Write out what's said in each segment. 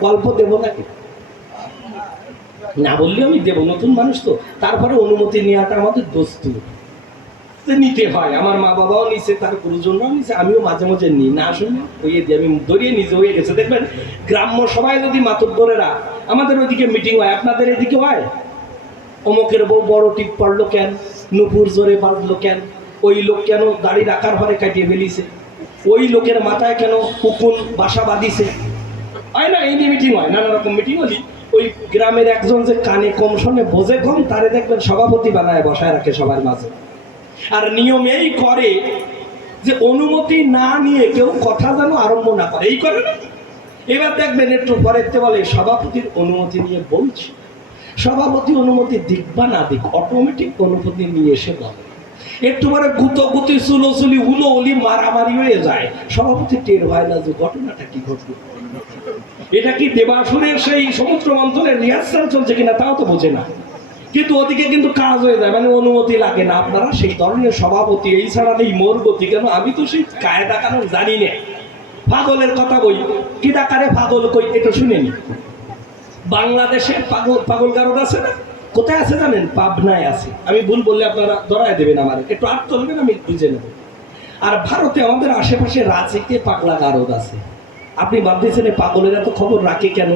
গল্প দেবো নাকি না বললে আমি দেবো, নতুন মানুষ তো। তারপরে অনুমতি নেওয়াটা আমাদের দোস্তুর তো। নিতে হয়। আমার মা বাবাও নিছে, তার গুরুজনরাও নিছে, আমিও মাঝে মাঝে নিই। না শুনে ওইয়ে দিই আমি দড়িয়ে নিজে হয়ে গেছে। দেখবেন, গ্রাম্য সবাই যদি মাতব্বরেরা আমাদের ওইদিকে মিটিং হয়, আপনাদের এদিকে হয়? অমুকের বউ বড় টিপ পড়ল কেন? নুপুর জোরে বাঁধলো কেন? ওই লোক কেন দাড়ি রাখার ঘরে কাটিয়ে ফেলিছে? ওই লোকের মাথায় কেন কুকুন বাসা বাঁধিছে? হয় না, এই মিটিং হয়, নানা রকম মিটিং হলি, ওই গ্রামের একজন যে কানে কম শোনে, বোঝে কম, তারে দেখবেন সভাপতি বানায়, বসায় রাখে সবার মাঝে। আর নিয়ম এই করে যে অনুমতি না নিয়ে কেউ কথা যেন আরম্ভ না করে। এই করে না? এবার দেখবেন একটু পরে বলে, সভাপতির অনুমতি নিয়ে বলছি। সভাপতি অনুমতি দিক বা না দিক অটোমেটিক অনুমতি নিয়ে এসে বলে। একটু পরে গুতো গুতি চুলোচুলি হুলো উলি মারামারি হয়ে যায়। সভাপতি টের হয় না যে ঘটনাটা কি ঘটলো। এটা কি দেবাসুরের সেই সমুদ্র মন্থনের রিহার্সাল চলছে কিনা তাও তো বোঝে না। কিন্তু ওদিকে কিন্তু কাজ হয়ে যায় মানে অনুমতি লাগে না আপনারা, সেই ধরনের সভাপতি, এই ছাড়া নেই, মোর কেন? আমি তো সেই কায়দা কানুন জানি না। পাগলের কথা বই, কি ডাকারে পাগল কই, এটা শুনেনি বাংলাদেশে পাগল পাগল কারণ আছে না? কোথায় আছে জানেন? পাবনায় আছে। আমি ভুল বললে আপনারা ধরায় দেবেন আমার। একটু আট চলবেন আমি বুঝে নেব। আর ভারতে আমাদের আশেপাশে রাঁচিতে পাগলা গারদ আছে। আপনি ভাবতেছেন পাগলের এত খবর রাখে কেন?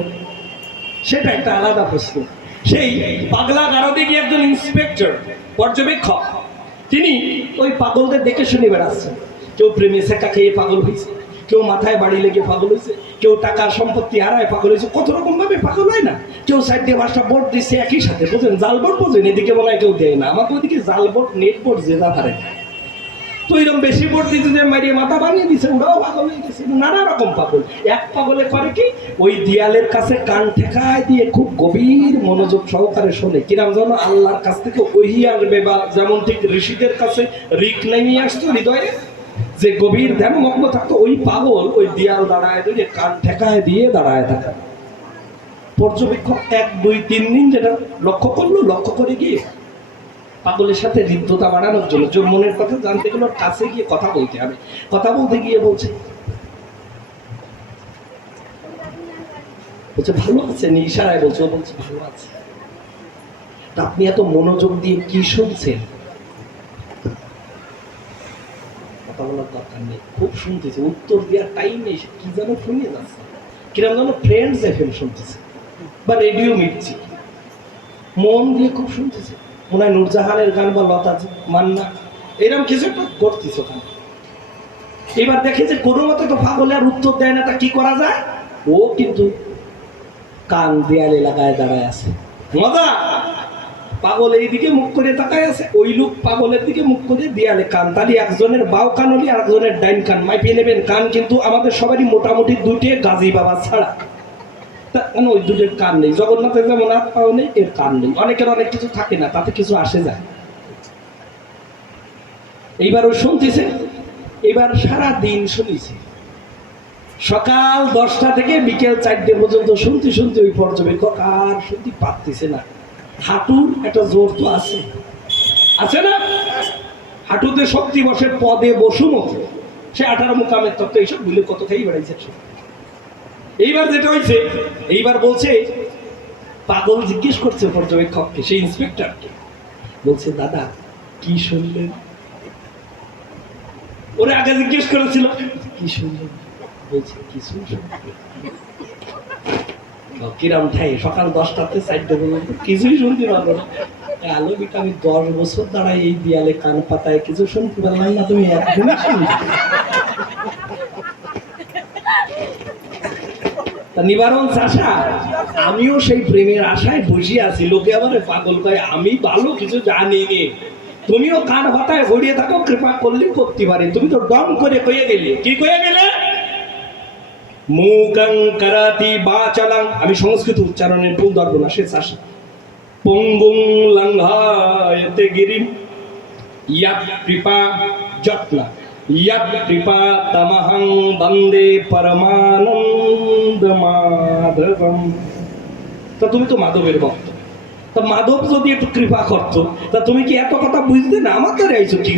সেটা একটা আলাদা প্রশ্ন। সেই পাগলা গারদে গিয়ে একজন ইন্সপেক্টর, পর্যবেক্ষক, তিনি ওই পাগলদের দেখে শুনে বেড়াচ্ছেন। কেউ প্রেমে সেকা খেয়ে পাগল হয়েছে, কেউ মাথায় বাড়ি লেগে পাগল হয়েছে, কেউ টাকা সম্পত্তি হারায় পাগল হয়েছে। কত রকম ভাবে পাগল হয় না? কেউ সাইড দিয়ে বাসটা বোর্ড দিচ্ছে একই সাথে বোঝেন জাল বোর্ড বোঝেন, এদিকে মনে হয় কেউ দেয় না। আমাকে ওদিকে জাল বোর্ড, নেট বোর্ড যে যা পারে তো এরকম বেশি বোর্ড দিতে মারিয়ে মাথা বানিয়ে দিছে ওরাও পাগল হয়ে গেছে। নানা রকম পাগল। এক পাগলে করে কি? ওই দেয়ালের কাছে কান ঠেকায় দিয়ে খুব গভীর মনোযোগ সহকারে শোনে। কিরাম যেন আল্লাহর কাছ থেকে ওহি আসবে বা যেমন ঠিক ঋষিদের কাছে রিক নেমে আসতো হৃদয়ে, যে গভীর ধ্যান মগ্ন থাকতো, ওই পাগল ওই দেয়াল দাঁড়ায় দিয়ে কান ঠেকায় দিয়ে দাঁড়ায় থাকে। পর্যবেক্ষক এক, দুই, তিন দিন যেটা লক্ষ্য করল, লক্ষ্য করে গিয়ে পাগলের সাথে হৃদ্যতা বাড়ানোর জন্য যে মনের কথা জানতে গেলে কাছে গিয়ে কথা বলতে হবে। কথা বলতে গিয়ে বলছে বলছে, ভালো আছেন? ইশারায় বলছে, ও বলছে, ভালো আছে। তা আপনি এত মনোযোগ দিয়ে কি শুনছেন? কথা বলার দরকার নেই। খুব শুনতেছে। উত্তর দেওয়ার টাইম নেই। কি যেন শুনিয়ে যাচ্ছে। কিরম যেন ফ্রেন্ডস এফএম শুনতেছে। বা রেডিও মিটছি মন দিয়ে খুব শুনতেছে। মনে হয় নূরজাহানের গান বা লতা মান্না এরকম কিছু একটা করতেছে ওখানে। এবার দেখে যে কোনো মতে তো পাগলে আর উত্তর দেয় না, তা কি করা যায়? ও কিন্তু কান দেয়ালে লাগায় দাঁড়ায় আছে। মজা! পাগল এইদিকে মুখ করে তাকায় আছে, ওই লোক পাগলের দিকে মুখ করে দেয়ালে কান। তাহলে একজনের বাউ কান হলি আর একজনের ডাইন কান। মাইপিয়ে নেবেন কান, কিন্তু আমাদের সবারই মোটামুটি দুটে গাজী বাবা ছাড়া। কেন ওই কান নেই। জগন্নাথের যেমন হাত পাও নেই, এর কান নেই। অনেকের অনেক কিছু থাকে না, তাতে কিছু আসে যায়। এইবার ও শুনতেছে, এবার সারা দিন শুনেছে। সকাল দশটা থেকে বিকেল চারটে পর্যন্ত শুনতে শুনতে ওই পর্যবেক্ষক আর শুনতে পারতেছে না। হাঁটুর একটা জোর তো আছে। আছে না? হাঁটুতে শক্তি বসে পদে বসুমতি। সে আঠারো মুকামের তত্ত্ব এইসব ভুলে কত খাই বেড়াইছে। এইবার যেটা হয়েছে, এইবার বলছে, পাগল জিজ্ঞেস করছে পর্যবেক্ষককে, সেই ইন্সপেক্টরকে। বলছে, দাদা, কি শুনলেন? ওরে আগে জিজ্ঞেস করেছিল, কি শুনলেন? বলছে, কিছু কিরাম ঠাই, সকাল দশটাতে চারটে পর্যন্ত কিছুই শুনতে পারব না। আলো আমি দশ বছর দাঁড়াই এই দেয়ালে কান পাতায়, কিছু শুনতে পারলাম না তুমি একদম তা নিবারণ চাষা, আমিও সেই প্রেমের আশায় বসে আছি। লোকে আমার পাগল কয়, আমি ভালো কিছু জানি নে। তুমিও কান হতায় গড়িয়ে থাকো, কৃপা করলে করতে পারি। তুমি তো ডম করে কয়ে গেলে। কি কয়ে গেলে? মুকাং কারাতি বাচালাং। আমি সংস্কৃত উচ্চারণের ভুল ধরবো না, সে চাষা। পঙ্গুং লঙ্ঘায়তে গিরিম ইয়াপ কৃপা যত্ন। তমহং বন্দে পরমানন্দ মাধবম তা তুমি তো মাধবের ভক্ত। তা মাধব যদি একটু কৃপা করতো, তা তুমি কি এত কথা বুঝতে না আমাদের আইছো কি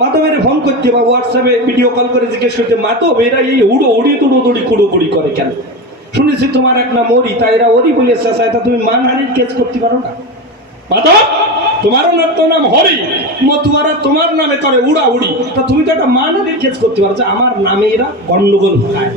মাধবের ফোন করতে বা হোয়াটসঅ্যাপে ভিডিও কল করে জিজ্ঞেস করতে, মাধব, এরা এই উড়ো উড়ি তুড়ো দড়ি কুড়ো করে কেন? শুনেছি তোমার এক নাম ওরি তাই এরা ওরি বলে চেঁচায় তা তুমি মানহানির কেস করতে পারো না? তোমারও নাম তো নাম হরি। মতুয়ারা তোমার নামে করে উড়া উড়ি তা তুমি তো একটা মানহানির কেস করতে পারো যে আমার নামে এরা গণ্ডগোল হয়